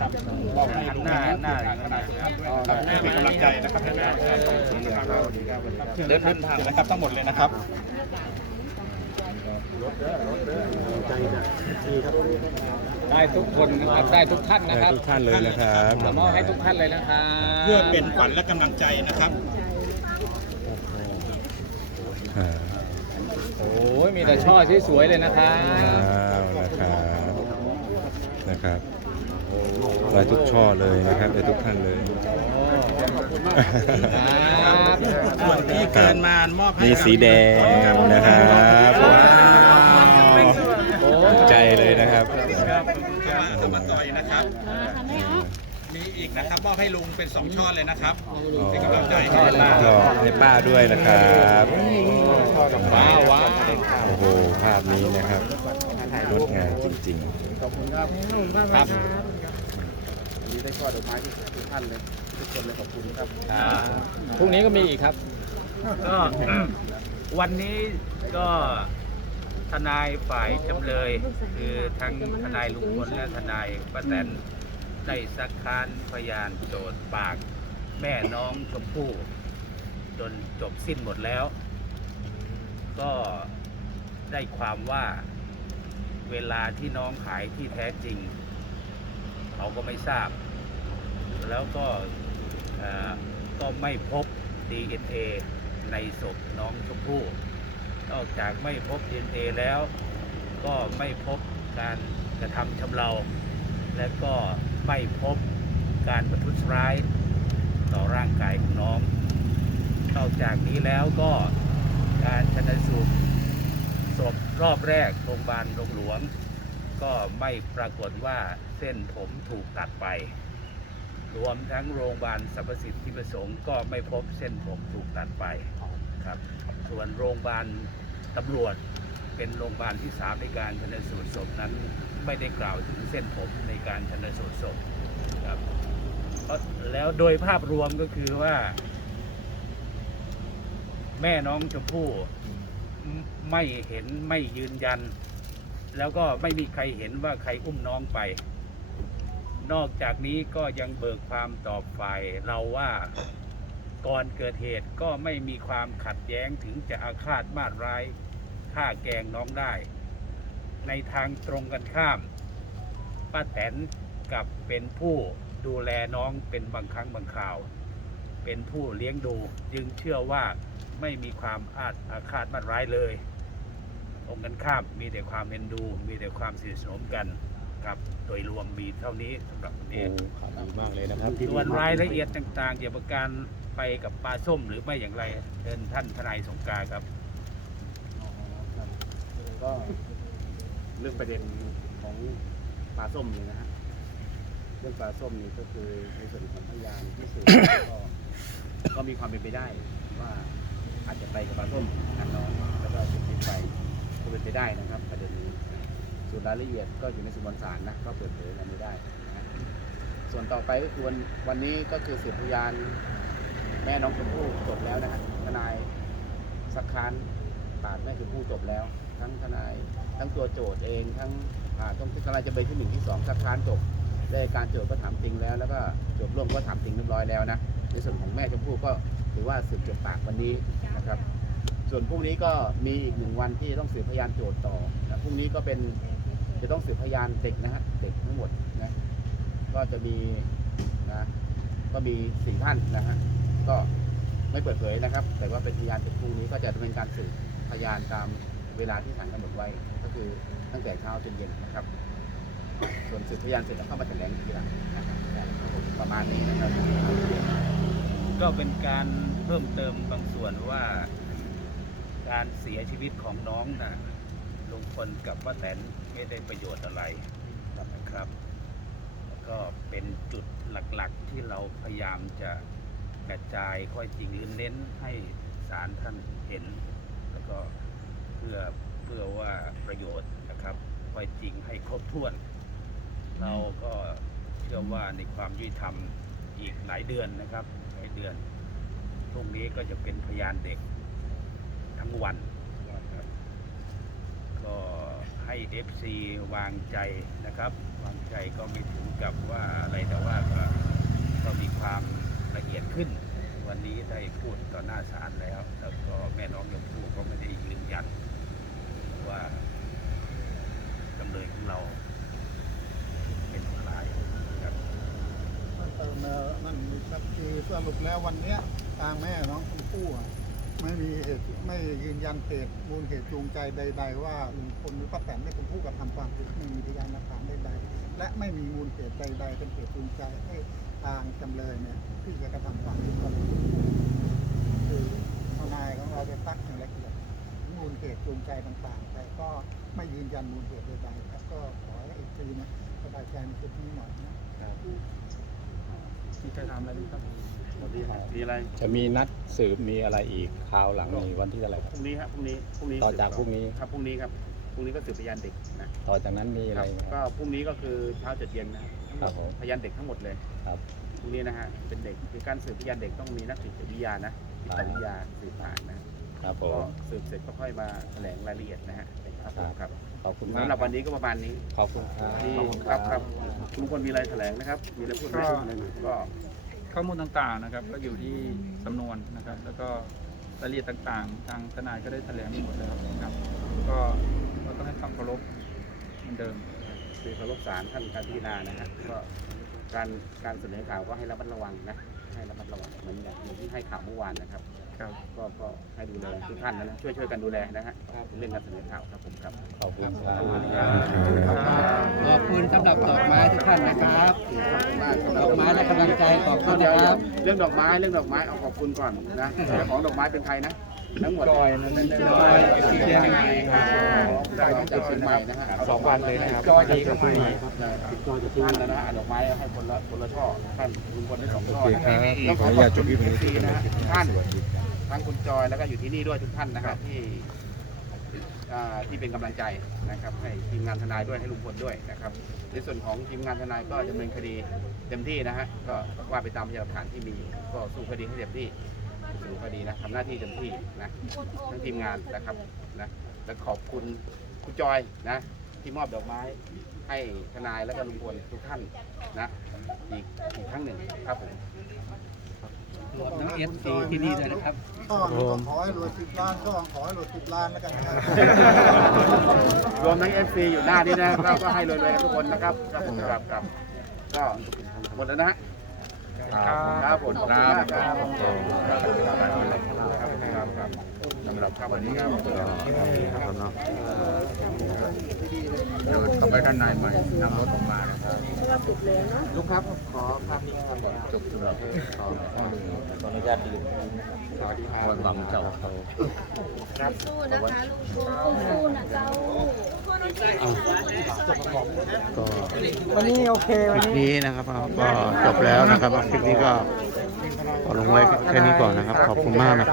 ครับบอกให้หน้าหน้าเป็นกำลังใจนะครับให้แม่เดินเดินทางนะครับทั้งหมดเลยนะครับได้ทุกคนนะครับได้ทุกท่านนะครับทุกท่านเลยนะครับมอบให้ทุกท่านเลยนะครับเพื่อเป็นขวัญและกำลังใจนะครับโอ้ยมีแต่ช่อสวยๆเลยนะครับนะครับนะครับ ได้ทุกช่อเลยนะครับได้ทุกท่านเลยครับส่วนที่เกินมามอบให้มีกับสีแดงนะครับว้าวโอ้ถูกใจเลยนะครับครับสมาต่อยนะครับมีอีกนะครับมอบให้ลุงเป็นสองช่อเลยนะครับเป็นกำลังใจให้ป้าก็ให้ป้าด้วยนะครับว้าวว้าวโอ้โหภาพนี้นะครับงดงามจริงครับวันนี้ ได้ช่อดอกไม้ที่ทุกท่านเลยทุกคนเลยขอบคุณครับอ่าพรุ่งนี้ก็มีอีกครับ ก็ วันนี้ก็ทนายฝ่ายจำเลย คือทั้งทนายลุงพลและทนายป้าแตนได้สักค้านพยานโจทย์ปาก แม่น้องชมพู่จนจบสิ้นหมดแล้ว ก็ได้ความว่าเวลาที่น้องหายที่แท้จริง เขาก็ไม่ทราบ แล้วก็ก็ไม่พบ DNA ในศพน้องชมพู่ นอกจากไม่พบ DNA แล้ว ก็ไม่พบการกระทำชำเราและก็ไม่พบการประทุษร้ายต่อร่างกายของน้อง นอกจากนี้แล้วก็การชนสูตรศพรอบแรกโรงพยาบาลโรงหลวง ก็ไม่ปรากฏว่าเส้นผมถูกตัดไป รวมทั้งโรงพยาบาลสรรพสิทธิประสงค์ก็ไม่พบเส้นผมถูกตัดไปครับ ส่วนโรงพยาบาลตำรวจเป็นโรงพยาบาลที่สามในการชนสูตรศพนั้น ไม่ได้กล่าวถึงเส้นผมในการชนสูตรศพครับเพราะแล้วโดยภาพรวมก็คือว่า แม่น้องชมพู่ไม่ไม่เห็นไม่ยืนยัน แล้วก็ไม่มีใครเห็นว่าใครอุ้มน้องไป นอกจากนี้ก็ยังเบิกความตอบฝ่ายเราว่าก่อนเกิดเหตุก็ไม่มีความขัดแย้งถึงจะอาฆาตมาดร้ายฆ่าแกงน้องได้ ในทางตรงกันข้ามป้าแตนกับเป็นผู้ดูแลน้องเป็นบางครั้งบางคราว เป็นผู้เลี้ยงดูจึงเชื่อว่าไม่มีความอาฆอาฆาตมาดร้ายเลยตรงกันข้ามมีแต่ความเอ็นดู มีแต่ความสนิทสนมกัน ครับ โดยรวมมีเท่านี้สำหรับวันนี้ข่าวดีมากเลยนะครับส่วนรายละเอียดต่างๆเกี่ยวกับการไปกับปลาส้มหรือไม่อย่างไรเชิญท่านทนายสงกรารครับ ก็เรื่องประเด็นของปลาส้มนี่นะฮะเรื่องปลาส้มนี่ก็คือในส่วนของพยานที่สืบ ก็ก็มีความเป็นไปได้ว่าอาจจะไปกับปลาส้มงานน้องแล้วก็เสียชีวิตไปก็เป็นไปได้นะครับ ประเด็นนี้ ส่วนรายละเอียดก็อยู่ในสำนวนศาลนะก็เปิดเผยอะไรไม่ได้นะส่วนต่อไปก็คือวันวันนี้ก็คือสืบพยานแม่น้องชมพู่จบแล้วนะฮะทนายสักคานปาดแม่ชมพู่จบแล้ว ทั้งทนายทั้งตัวโจทย์เองทั้งอ่าต้องทนายจำเลยที่หนึ่งที่สองสักคานจบได้การโจทย์ก็ถามจริงแล้ว แล้วก็โจทย์ร่วมก็ถามจริงเรียบร้อยแล้วนะในส่วนของแม่ชมพู่ก็ถือว่าสืบจบปากวันนี้นะครับ ส่วนพรุ่งนี้ก็มีอีกหนึ่งวันที่ต้องสืบพยานโจทย์ต่อนะพรุ่งนี้ก็เป็น จะต้องสืบพยานเด็กนะฮะเด็กทั้งหมดนะก็จะมีนะก็มีสี่ท่านนะฮะก็ไม่เปิดเผยนะครับ แต่ว่าเป็นพยานเป็นพรุ่งนี้ก็จะดำเนินการสืบพยานตามเวลาที่ศาลกำหนดไว้ ก็คือตั้งแต่เช้าจนเย็นนะครับ ส่วนสืบพยานเสร็จแล้วเข้ามาแถลงทีหลังนะครับประมาณนี้นะครับ ก็เป็นการเพิ่มเติมบางส่วนว่า การเสียชีวิตของน้องนะ ลุงพลกับป้าแตนไม่ได้ประโยชน์อะไรนะครับ ก็เป็นจุดหลักๆที่เราพยายามจะกระจายข้อจริงหรือเน้นให้ศาลท่านเห็น แล้วก็เพื่อเพื่อว่าประโยชน์นะครับข้อจริงให้ครบถ้วน เราก็เชื่อว่าในความยุติธรรมอีกหลายเดือนนะครับหลายเดือนพรุ่งนี้ก็จะเป็นพยานเด็กทั้งวัน ก็ให้ FC วางใจนะครับ วางใจก็ไม่ถึงกับว่าอะไรแต่ว่าก็ก็มีความละเอียดขึ้น วันนี้ได้พูดต่อหน้าศาลแล้วแล้วก็แม่น้องยมพู่ก็ไม่ได้ยืนยันว่าจำเลยของเราเป็นใครนะครับเพิ่มเติมเอ่อนั่นครับคือสรุปแล้ววันเนี้ยทางแม่น้องชมพู่อะ ไม่มีเหตุไม่ยืนยันเหตุมูลเหตุจูงใจใด ๆ ว่าลุงพลหรือป้าแตนได้เป็นผู้กระทำความผิดไม่มีพยานหลักฐานใดๆและไม่มีมูลเหตุใด ๆ เป็นเหตุจูงใจให้ทางจำเลยเนี่ยที่จะกระทำความผิดกับลุงพลคือทนายของเราจะซักอย่างละเอียดมูลเหตุจูงใจต่างๆ แต่ก็ไม่ยืนยันมูลเหตุใดๆครับก็ขอให้อีกทีนะสบายใจในจุดนี้หน่อยนะมีอะไร จะมีนัดสืบมีอะไรอีกคราวหลังมีวันที่เท่าไหร่คพรับ รุ่งนี้ครับพรุ่งนี้พรุ่งนี้ต่อจากพรุ่งนี้ ครับพรุ่งนี้ครับพรุ่งนี้ก็สืบพยานเด็กนะต่อจากนั้นมีอะคไรรับไหมคก็รับ พรุ่งนี้ก็คือเช้าเจ็ดเย็นนะครับครับผมพยานเด็กทั้งหมดเลยครับ พรุ่งนี้นะฮะเป็นเด็กคือการสืบพยานเด็กต้องมีนักจิตวิทยานะจิตวิทยาสืบผ่านนะครับผก็ม สืบเสร็จก็ค่อยมาแถลงรายละเอียดนะฮะครับผมครับขอบคุณมากสำหรับวันนี้ก็ประมาณนี้ ขอบคุณครับที่ครับครับลุงพลมีอะไรแถลงนะครับ มีอะไรพูดไหมก็ก็ ข้อมูลต่างๆนะครับ ก็อยู่ที่สำนวนนะครับ แล้วก็รายละเอียดต่างๆ ทางทนายก็ได้แถลงไปหมดแล้วนะครับ ก็ก็ต้องให้ความเคารพเหมือนเดิม คือเคารพศาลท่านการพิจารณานะฮะก็ การการเสนอข่าวก็ให้ระมัดระวังนะให้ระมัดระวังเหมือนอย่างที่ให้ข่าวเมื่อวานนะครับ ครับ ก็ก็ให้ดูแลทุกท่านนะช่วยช่วยกันดูแลนะฮะเรื่องการเสนอข่าวครับผมครับขอบคุณครับขอบคุณสำหรับดอกไม้ทุกท่านนะครับดอกไม้และกำลังใจขอบคุณนะครับ เรื่องดอกไม้เรื่องดอกไม้เอาขอบคุณก่อนนะเจ้าของดอกไม้เป็นใครนะ ทั้งหมดจอยนะจอยเชียงใหม่ครับจอยจากเชียงใหม่นะฮะสองวันเลยนะครับจอยดีก็ไม่จอยจะท่านแล้วนะดอกไม้ให้คนละคนละช่อท่านลุงพลได้สองโอช่อเคนะครับขออนุญาตจบที่ตรงนี้นะท่านทั้งคุณจอยแล้วก็อยู่ที่นี่ด้วยทุกท่านนะครับที่ที่เป็นกำลังใจนะครับให้ทีมงานทนายด้วยให้ลุงพลด้วยนะครับ ในส่วนของทีมงานทนายก็ดำเนินคดีเต็มที่นะฮะก็ว่าไปตามพยานหลักฐานที่มีก็สู้คดีให้เต็มที่ สู้คดีนะทำหน้าที่เต็มที่นะทั้งทีมงานนะครับนะและขอบคุณคุณจอยนะที่มอบดอกไม้ให้ทนายและก็ลุงพลทุกท่านนะอีกอีกครั้งหนึ่งครับผมรวมทั้งเอฟซีที่นี่ด้วยนะครับก็ขอให้รวยสิบล้านก็ขอให้รวยสิบล้านแล้วกันนะครับรวมทั้ง FC อยู่หน้านี้นะก็ก็ให้รวยๆกันทุกคนนะครับครับผมครับครับก็หมดแล้วนะ ครับผมขอบคุณมากครับครับครับครับสำหรับครับวันนี้ครับเดินเข้าไปด้านในใหม่นำรถออกมานะครับลุงครับขอภาพนี้ครับจบสำหรับขออนุญาตดื่ มวันบังเจ้าเขาสู้นะคะลุงพลสู้ๆนะเจ้าวันนี้โอเคคลิปนี้นะครับก็จบแล้วนะครับคลิปนี้ก็ขอลงไว้แค่นี้ก่อนนะครับ ขอบคุณมากนะครับ